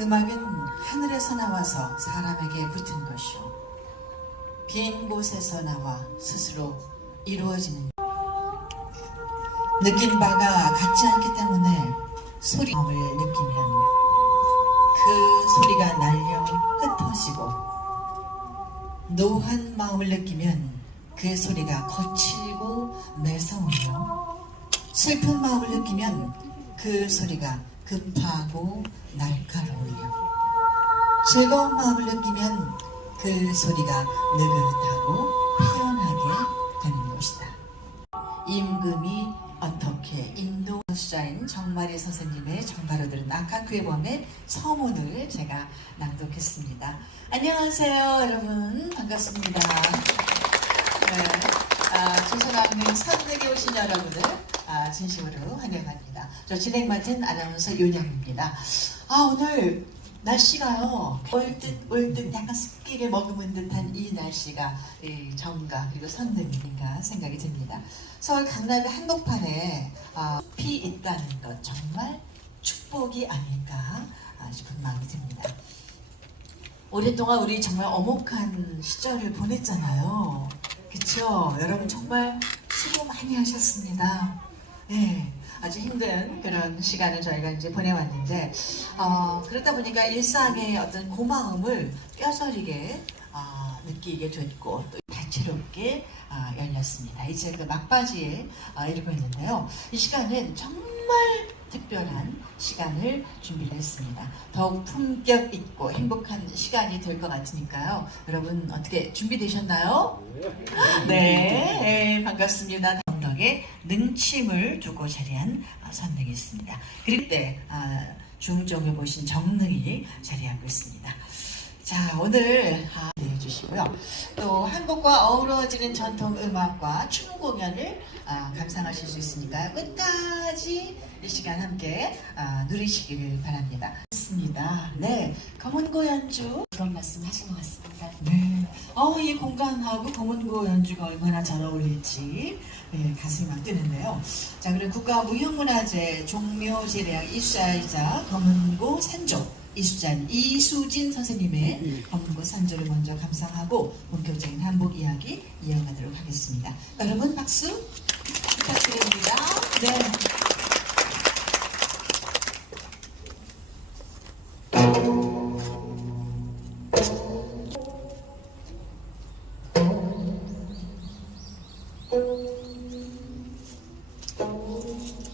음악은 하늘에서 나와서 사람에게 붙은 것이요. 빈 곳에서 나와 스스로 이루어지는 느낀 바가 같지 않기 때문에 소리를 느끼면 그 소리가 날려 흩어지고 노한 마음을 느끼면 그 소리가 거칠고 매서우며 슬픈 마음을 느끼면 그 소리가 급하고 날카로우며 즐거운 마음을 느끼면 그 소리가 느긋하고 피어나게 되는 것이다. 임금이 어떻게 인도 수자인 정마리 선생님의 정바로 들은 아카크의 범의 서문을 제가 낭독했습니다. 안녕하세요 여러분 반갑습니다. 네, 아, 조선왕릉 선릉에 오신 여러분을 아, 진심으로 환영합니다. 저 진행 맡은 아나운서 윤영입니다. 아 오늘 날씨가요 올듯 올듯 약간 습기를 머금은 듯한 이 날씨가 이 정가 그리고 선릉인가 생각이 듭니다. 서울 강남의 한복판에 아, 비 있다는 것 정말 축복이 아닐까 아, 싶은 마음이 듭니다. 오랫동안 우리 정말 어목한 시절을 보냈잖아요. 그쵸? 여러분 정말 수고 많이 하셨습니다. 네, 아주 힘든 그런 시간을 저희가 이제 보내왔는데, 어, 그러다 보니까 일상의 어떤 고마움을 뼈저리게 어, 느끼게 됐고, 또 다채롭게 어, 열렸습니다. 이제 그 막바지에 어, 이르고 있는데요. 이 시간은 정말 특별한 시간을 준비를 했습니다. 더욱 품격 있고 행복한 시간이 될 것 같으니까요. 여러분 어떻게 준비되셨나요? 네, 네, 반갑습니다. 덕에 능침을 두고 자리한 아, 선능이 있습니다. 그리고 때 아, 중쪽에 보신 정능이 자리하고 있습니다. 자 오늘 아, 네, 해주시고요. 또 한국과 어우러지는 전통 음악과 춤 공연을 아, 감상하실 수 있으니까요. 끝까지 이 시간 함께 아, 누리시길 바랍니다. 좋습니다. 네, 검은고 연주 그런 말씀 하신 것 같습니다. 네. 어, 이 공간하고 검은고 연주가 얼마나 잘 어울릴지 네, 가슴이 막 뜨는데요. 자, 그럼 국가무형문화재 종묘제례학 이수자이자 검은고 산조 이수자인 이수진 선생님의 검은고 산조를 먼저 감상하고 본격적인 한복 이야기 이어가도록 하겠습니다. 여러분 박수 부탁드립니다. 네. Thank you.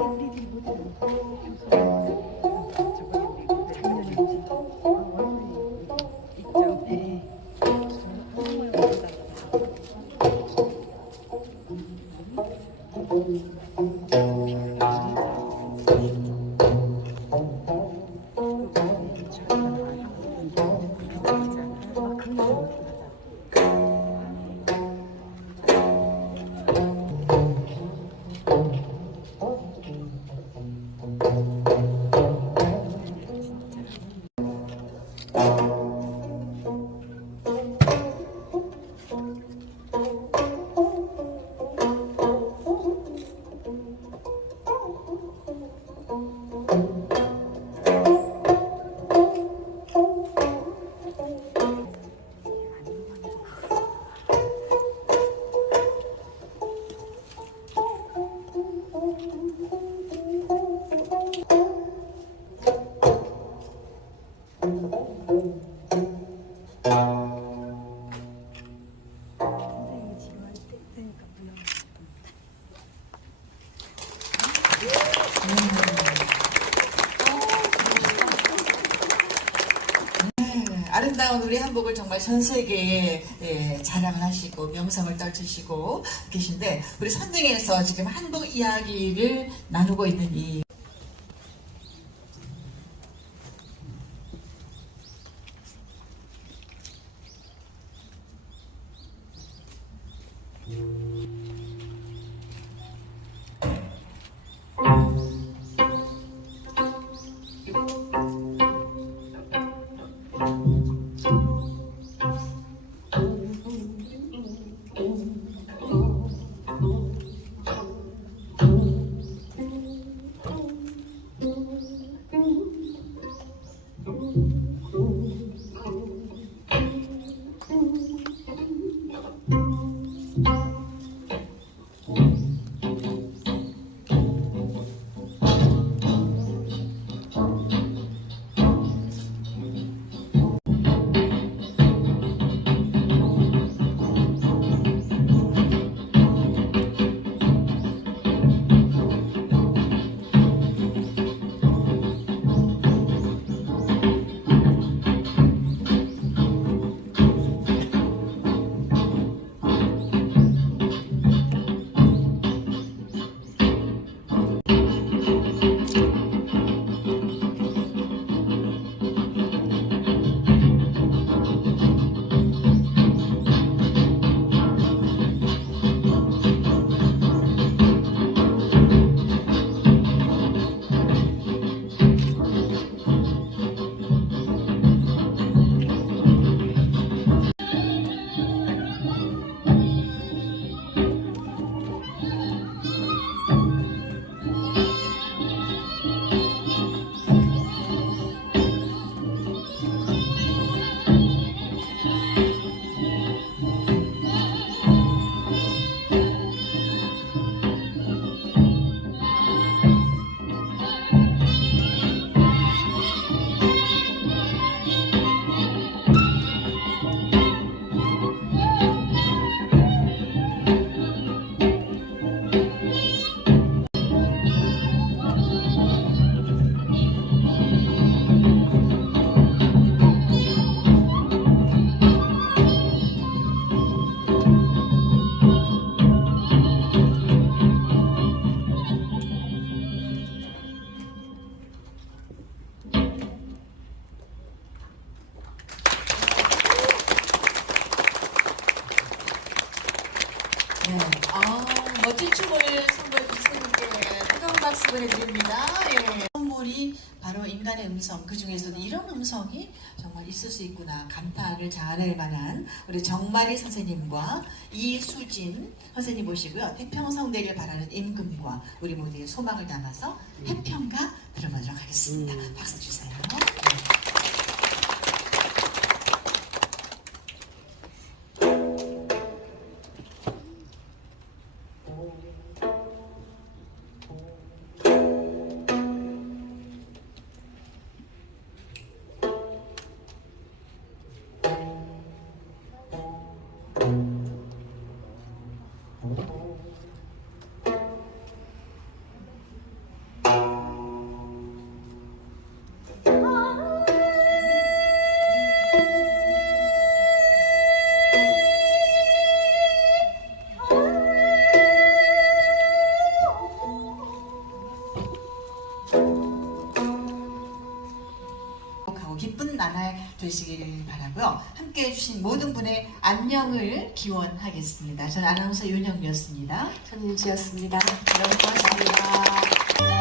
아, 그래요? 한복을 정말 전 세계에 예, 자랑을 하시고 명성을 떨치시고 계신데 우리 선등에서 지금 한복 이야기를 나누고 있는 이 보내드립니다. 예. 선물이 바로 인간의 음성, 그 중에서도 이런 음성이 정말 있을 수 있구나 감탄을 자아낼 만한 우리 정마리 선생님과 이수진 선생님 모시고요. 태평성 대를 바라는 임금과 우리 모두의 소망을 담아서 해평가 들어보도록 하겠습니다. 박수 주세요. 함께 해주신 모든 분의 안녕을 기원하겠습니다. 저는 아나운서 윤영이었습니다. 전유지였습니다. 여러분 고맙습니다.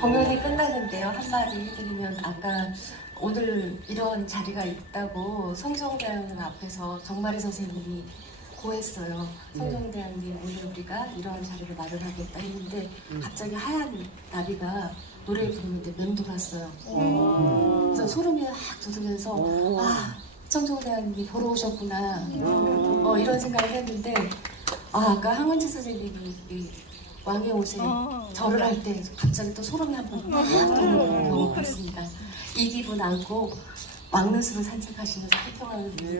공연이 끝났는데요. 한마디 해드리면 아까 오늘 이런 자리가 있다고 성종대왕님 앞에서 정마리 선생님이 고했어요. 네. 성종대왕님 오늘 우리가 이러한 자리를 마련하겠다 했는데 음. 갑자기 하얀 나비가 노래를 부르는데 면도 갔어요. 그래서 소름이 확 돋으면서 아 성정대학님이 보러 오셨구나. 어, 이런 생각을 했는데 아 아까 항은지 선생님이 이 왕의 옷에 절을 할 때 갑자기 또 소름이 한번 돋는 경험을 했습니다. 이 기분 안고 왕릉수로 산책하시면서 활동하는 분이